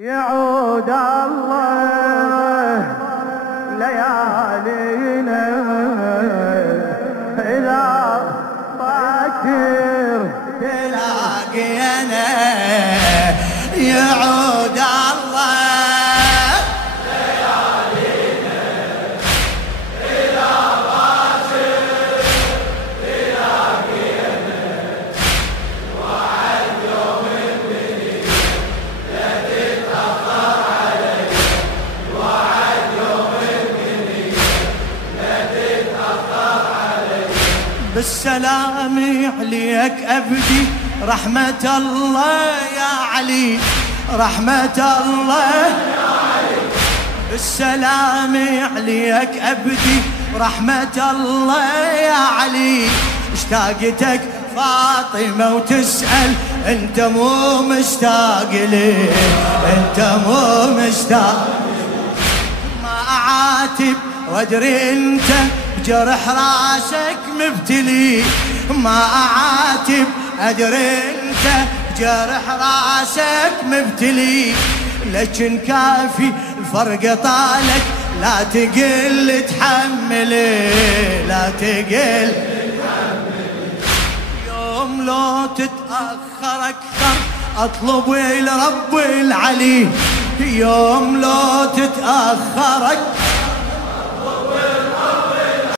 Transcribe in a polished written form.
يعود الله ليالينا إذا باكر تلاقينا. يعود الله ليالينا إذا باكر تلاقينا. وعد يوم الدنيا لا تتأخر علي. وعد يوم الدنيا لا تتأخر علي. بالسلام عليك أبدي رحمة الله يا علي. رحمة الله يا علي. بالسلام عليك أبدي رحمة الله يا علي. اشتاقتك فاطمة وتسأل انت مو مشتاق لي. انت مو مشتاق. ما أعاتب وادري انت بجرح راسك مبتلي. ما أعاتب أدري انت جرح راسك مبتلي. لكن كافي الفرق طالك لا تقل تحملي. لا تقل يوم لو تتأخر أكثر أطلب الرب العلي. يوم لو تتأخر أكثر